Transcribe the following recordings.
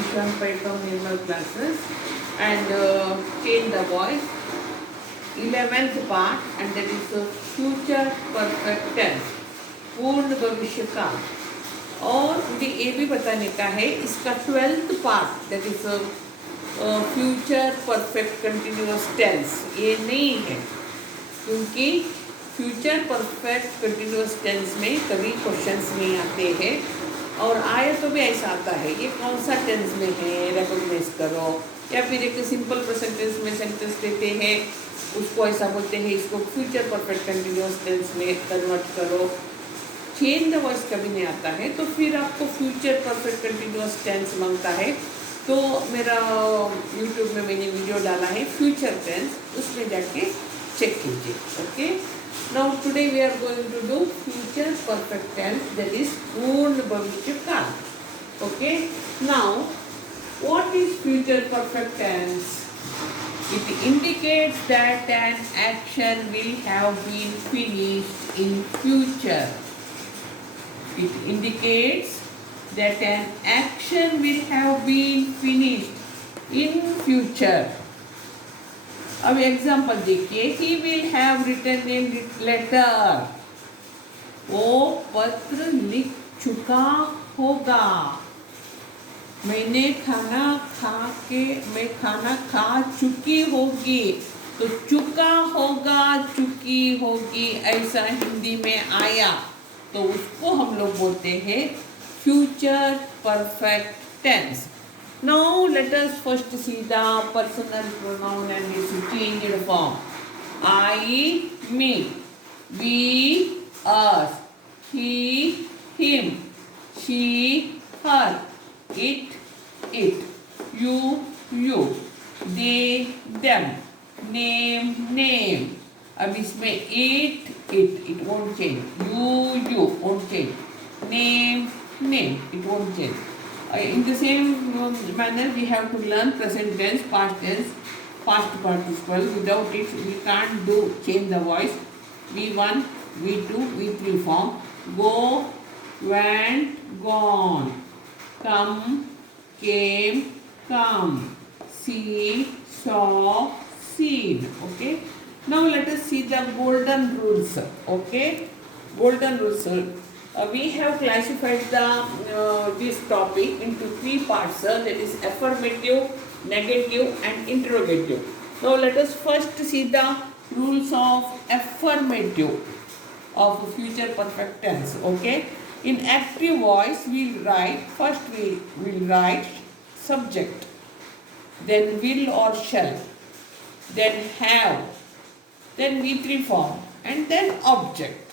Ishan Pai from Nirmal classes and change the voice. 11th part and that is future perfect tense, पूर्ण भविष्य काल. और मुझे ये भी बताने का है इसका 12th part that is future perfect continuous tense ये नहीं है, क्योंकि फ्यूचर परफेक्ट कंटिन्यूअस टेंस में कभी क्वेश्चंस नहीं आते हैं, और आए तो भी ऐसा आता है ये कौन सा टेंस में है रिकॉग्नाइज करो, या फिर एक सिंपल प्रेजेंट टेंस में सेंटेंस देते हैं उसको ऐसा बोलते हैं इसको फ्यूचर परफेक्ट कंटिन्यूअस टेंस में कन्वर्ट करो. चेंज द वॉइस कभी नहीं आता है, तो फिर आपको फ्यूचर परफेक्ट कंटिन्यूअस टेंस मांगता है. तो मेरा यूट्यूब में मैंने वीडियो डाला है फ्यूचर टेंस, उसमें जाके चेक कीजिए. Okay, now today we are going to do future perfect tense that is पूर्ण भविष्य काल. Okay, now what is future perfect tense? It indicates that an action will have been finished in future. It indicates that an action will have been finished in future. अब example देखिए, he will have written a letter. वो पत्र लिख चुका होगा. मैं खाना खा चुकी होगी, तो चुका होगा चुकी होगी ऐसा हिंदी में आया तो उसको हम लोग बोलते हैं future perfect tense. Now let us first see the personal pronoun and its changed form. I me, we us, he him, she her, it, you, they, them, name. अब इसमें it won't change. You won't change. Name, it won't change. In the same manner, we have to learn present tense, past tense, past participle. Without it, we can't change the voice. V1, V2, V3 form. Go, went, gone. Come, came, come. See, saw, seen. Okay, now let us see the golden rules. Okay, golden rules. We have classified this topic into 3 parts, that is affirmative, negative and interrogative. Now let us first see the rules of affirmative of future perfect tense. Okay, in active voice we will write subject, then will or shall, then have, then V3 form and then object.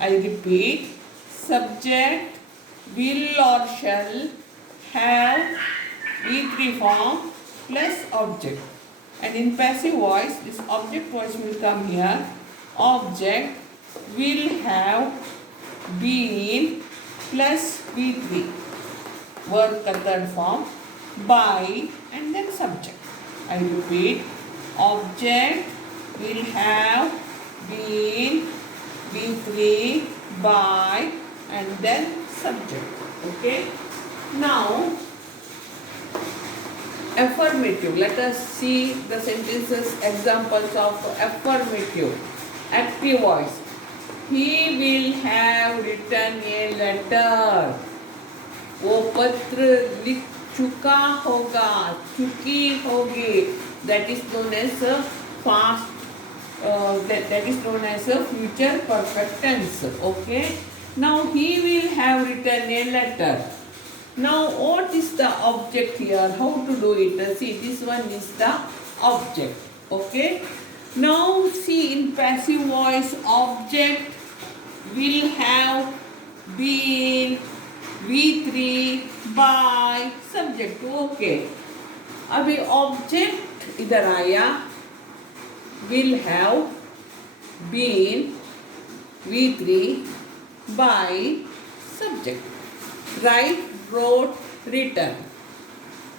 I repeat, subject, will or shall, have, V3 form plus object. And in passive voice this object voice will come here. Object will have been plus V3, verb का third form, by and then subject. I repeat, object will have been, V3, by and then subject. Okay, now affirmative. Let us see the sentences examples of affirmative. Active voice. He will have written a letter. वो पत्र लिख चुका होगा, चुकी होगी. That is known as past. That is known as future perfect tense. Okay. Now he will have written a letter. Now what is the object here? How to do it? See, this one is the object. Okay. Now see, in passive voice, object will have been, V3, by, subject. Okay. अभी object इधर आया, will have been, V3, by, subject. Write, wrote, written.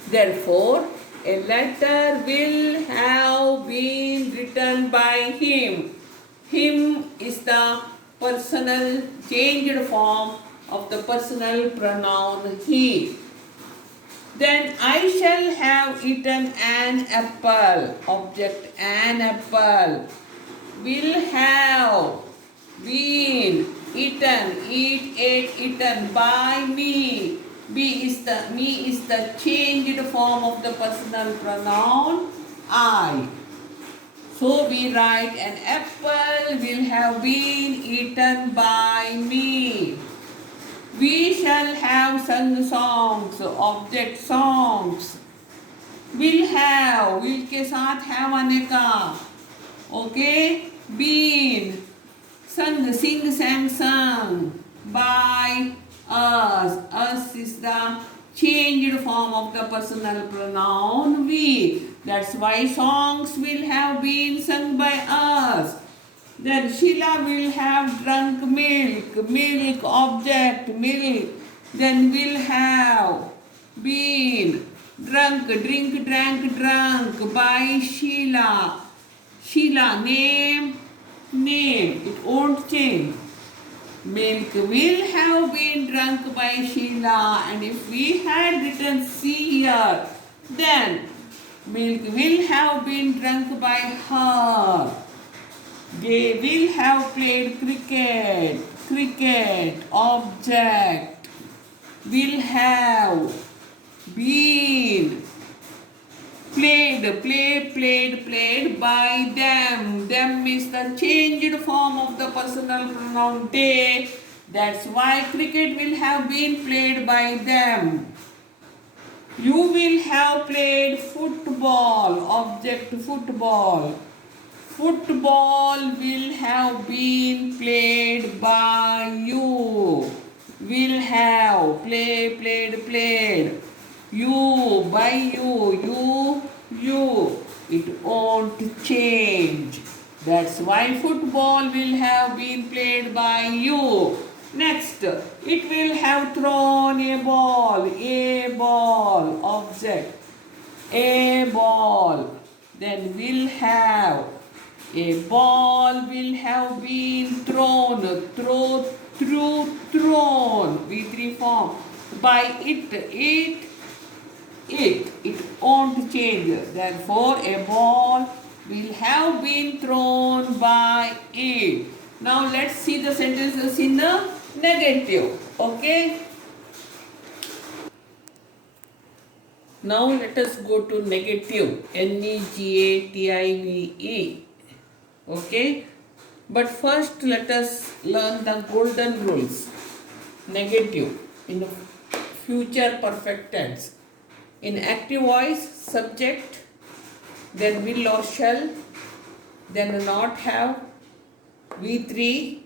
Therefore, a letter will have been written by him. Him is the personal changed form of the personal pronoun he. Then I shall have eaten an apple. Object an apple. Will have been eaten, ate, eaten by me. Me is the changed form of the personal pronoun I. So we write an apple will have been eaten by me. We shall have sung songs, object songs. Will have, will के साथ have आने का. Okay, been, sung, sing, sang, sung by us. Us is the changed form of the personal pronoun we. That's why songs will have been sung by us. Then Sheila will have drunk milk, milk object, milk. Then will have been drunk, drink, drank, drunk by Sheila. Sheila, name, name. It won't change. Milk will have been drunk by Sheila. And if we had written C here, then milk will have been drunk by her. They will have played cricket. Cricket, object, will have been played by them. Them is the changed form of the personal pronoun they. That's why cricket will have been played by them. You will have played football, object football. Football will have been played by you. Will have, played. You, by you. It won't change. That's why football will have been played by you. Next, it will have thrown a ball, object, a ball. Then will have. A ball will have been thrown, thrown, V3 form, by it won't change. Therefore, a ball will have been thrown by it. Now, let's see the sentences in the negative, okay? Now, let us go to negative, negative. Okay, but first let us learn the golden rules. Negative in the future perfect tense. In active voice, subject, then will or shall, then not have, V3,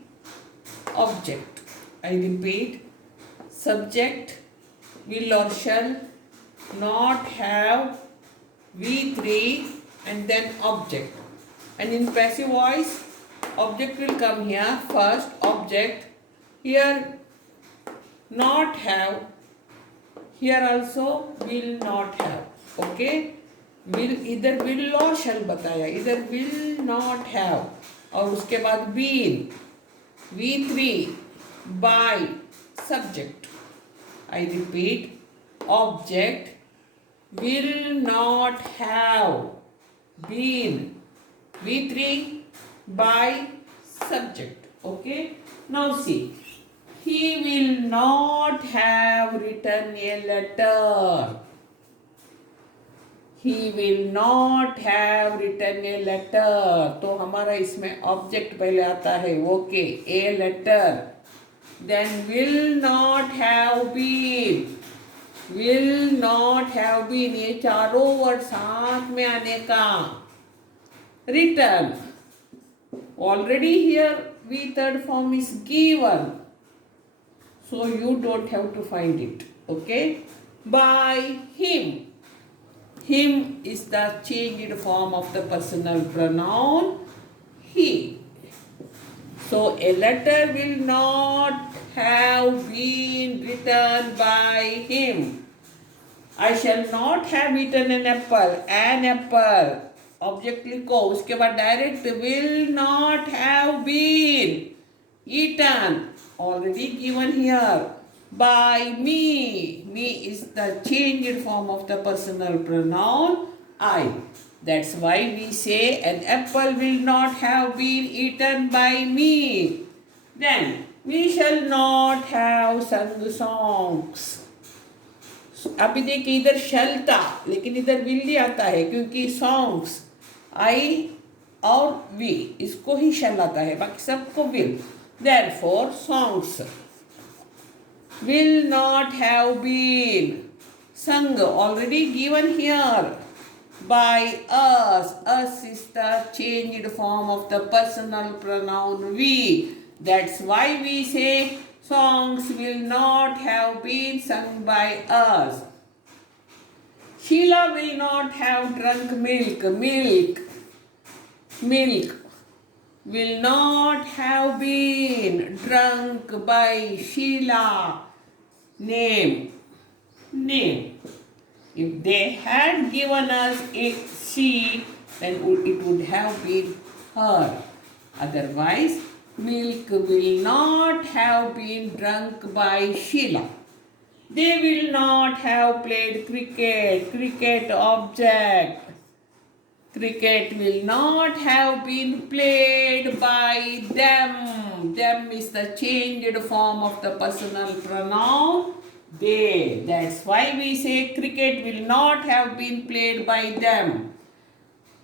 object. I repeat, subject, will or shall, not have, V3, and then object. And in passive voice, object will come here first, object, here not have, here also will not have, okay? Will either will or shall बताया, either will not have, और उसके बाद been, V3, by, subject. I repeat, object will not have been, V3 by subject. Okay. Now see. He will not have written a letter. He will not have written a letter. तो हमारा इसमें object पहले आता है. Okay. A letter. Then will not have been. Will not have been. ये चारों word साथ में आने का. Written. Already here V third form is given. So you don't have to find it. Okay. By him. Him is the changed form of the personal pronoun he. So a letter will not have been written by him. I shall not have eaten an apple. An apple. Object लिखो, उसके बाद direct will not have been eaten. Already given here. by me. Me is the changed form of the personal pronoun I. That's why we say an apple will not have been eaten by me. Then we shall not have sung songs. अभी देखिए इधर शल था लेकिन इधर will he आता है क्योंकि songs I और वी इसको ही शल आता है बाकी सबको will. Therefore songs will not have been sung already given here by us. Us is the changed form of the personal pronoun we. That's why we say songs will not have been sung by us. Sheila will not have drunk milk. Milk will not have been drunk by Sheila. Name. If they had given us a she, then it would have been her. Otherwise, milk will not have been drunk by Sheila. They will not have played cricket. Cricket object. Cricket will not have been played by them. Them is the changed form of the personal pronoun they. That's why we say cricket will not have been played by them.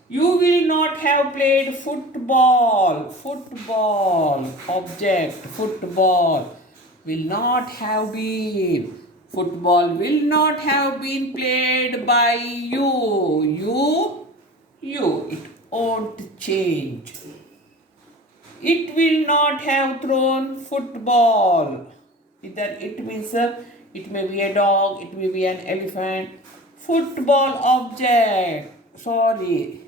You will not have played football. Football object. Football will not have been. Football will not have been played by you. It won't change. It will not have thrown football. Either it means it may be a dog, it may be an elephant. Football object. Sorry.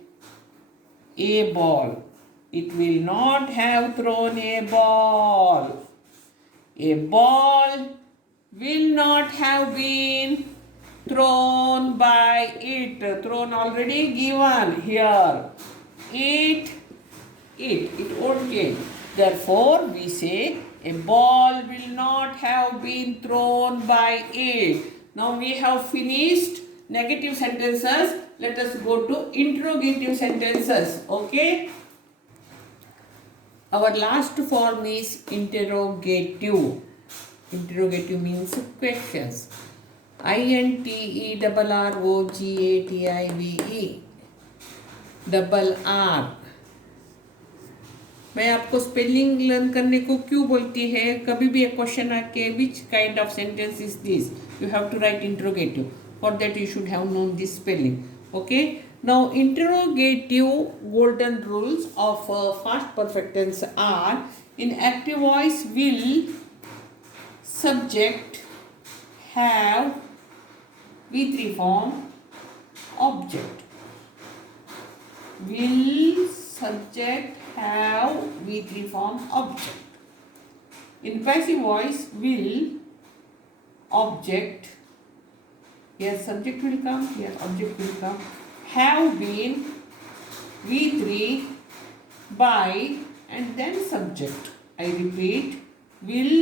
A ball. It will not have thrown a ball. A ball will not have been thrown by it. Thrown already given here. It won't change. Therefore, we say a ball will not have been thrown by it. Now we have finished negative sentences. Let us go to interrogative sentences. Okay. Our last form is interrogative. Interrogative means questions. INTERROGATIVE double R. मैं आपको spelling learn करने को क्यों बोलती है कभी भी एक क्वेश्चन आके which kind of sentence is this you have to write interrogative for that you should have known this spelling. Okay. Now interrogative golden rules of past perfect tense are in active voice will subject have V3 form object. Will subject have V3 form object. In passive voice will object, here subject will come, here object will come, have been V3 by and then subject. I repeat, will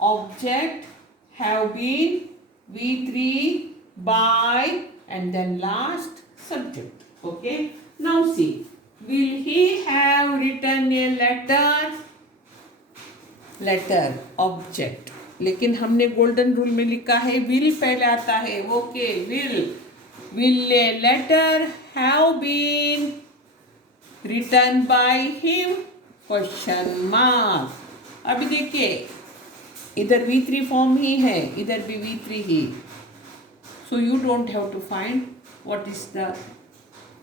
object have been V3 by and then last subject. Okay. Now see, will he have written a letter? Letter object. लेकिन हमने golden rule में लिखा है will पहले आता है. Okay. will a letter have been written by him? Question mark. अभी देखिए इधर V3 फॉर्म ही है इधर भी V3 he. So you don't have to find what is the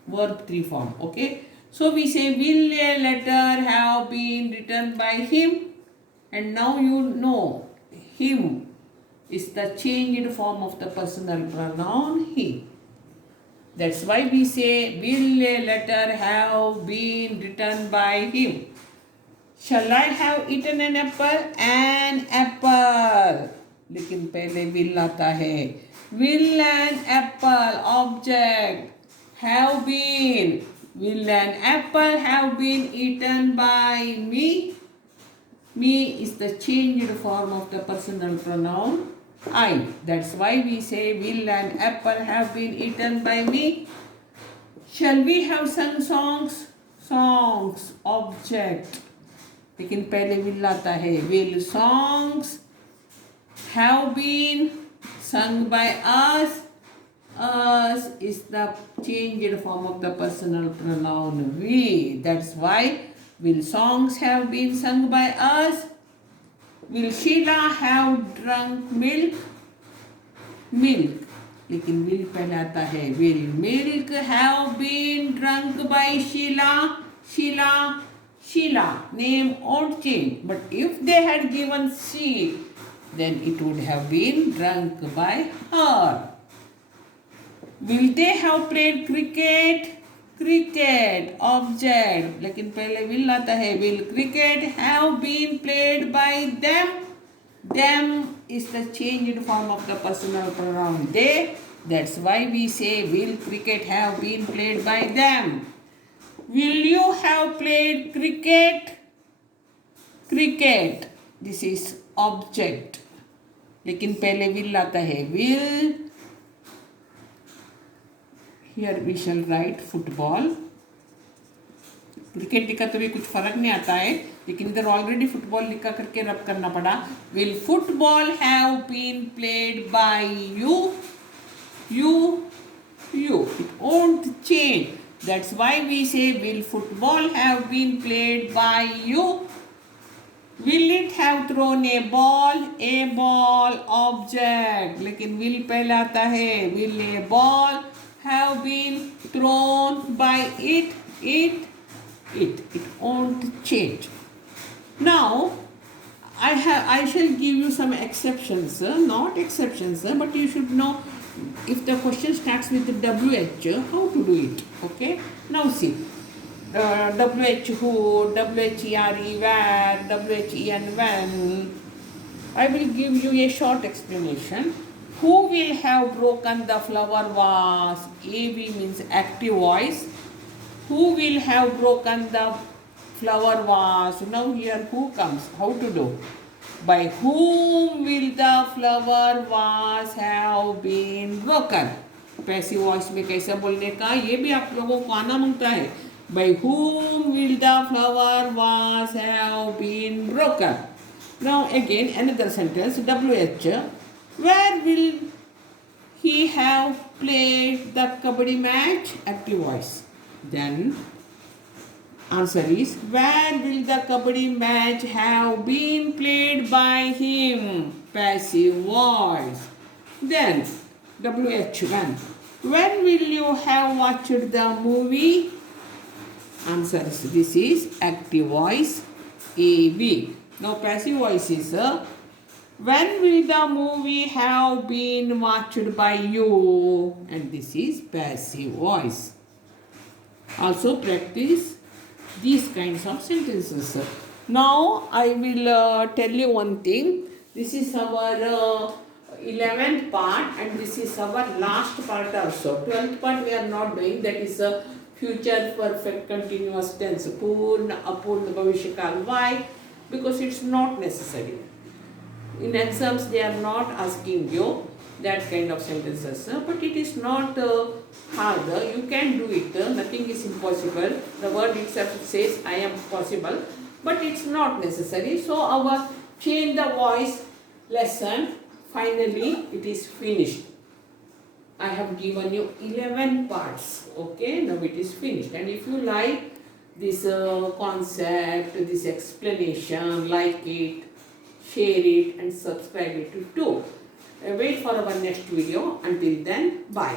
verb 3 form. Okay. So we say will a letter have been written by him, and now you know him is the changed form of the personal pronoun he. That's why we say will a letter have been written by him. Shall I have eaten an apple? An apple. लेकिन पहले will आता है. Will an apple object have been? Will an apple have been eaten by me? Me is the changed form of the personal pronoun I. That's why we say, will an apple have been eaten by me? Shall we have sung songs? Songs, object. लेकिन पहले will आता है. Will songs have been sung by us? Us is the changed form of the personal pronoun we. That's why will songs have been sung by us? Will Sheila have drunk milk? Milk. लेकिन will पहले आता है. Will milk have been drunk by Sheila? Sheila. Sheila. Name won't change. But if they had given she, then it would have been drunk by her. Will they have played cricket? Cricket. Object. लेकिन पहले will आता है. Will cricket have been played by them? Them is the changed form of the personal pronoun they. That's why we say, will cricket have been played by them? Will you have played cricket? Cricket. This is object. लेकिन पहले will आता है. Will. Here we shall write football. Cricket लिखा तो भी कुछ फर्क नहीं आता है, लेकिन इधर ऑलरेडी फुटबॉल लिखा करके रब करना पड़ा. Will football have been played by you? You. It won't change. That's why we say will football have been played by you? Will it have thrown a ball? A ball object. लेकिन will पहले आता है. Will a ball have been thrown by it? It won't change. Now I shall give you some exceptions, not exceptions, but you should know if the question starts with the WH, how to do it. Okay, now see, WH who, WHERE where, WHEN when. I will give you a short explanation. Who will have broken the flower vase? AB means active voice. Who will have broken the flower vase? Now here who comes? How to do? By whom will the flower vase have been broken? Passive voice में कैसे बोलने का, ये भी आप लोगों को आना मांगता है. By whom will the flower vase have been broken? Now again another sentence. WH. Where will he have played the kabaddi match? Active voice. Then answer is, where will the kabaddi match have been played by him? Passive voice. Then WH when will you have watched the movie? Answer is, this is active voice AB. Now passive voice is, when will the movie have been watched by you? And this is passive voice. Also practice these kinds of sentences. Now I will tell you one thing. This is our 11th part and this is our last part also. 12th part we are not doing, that is a future perfect continuous tense. Purna, apurna, bhavishya. Why? Because it's not necessary. In exams they are not asking you that kind of sentences, but it is not hard. You can do it. Nothing is impossible. The word itself says I am possible, but it's not necessary. So our change the voice lesson, finally it is finished. I have given you 11 parts. Okay, now it is finished. And if you like this concept, this explanation, like it, share it and subscribe it too. Wait for our next video. Until then, bye.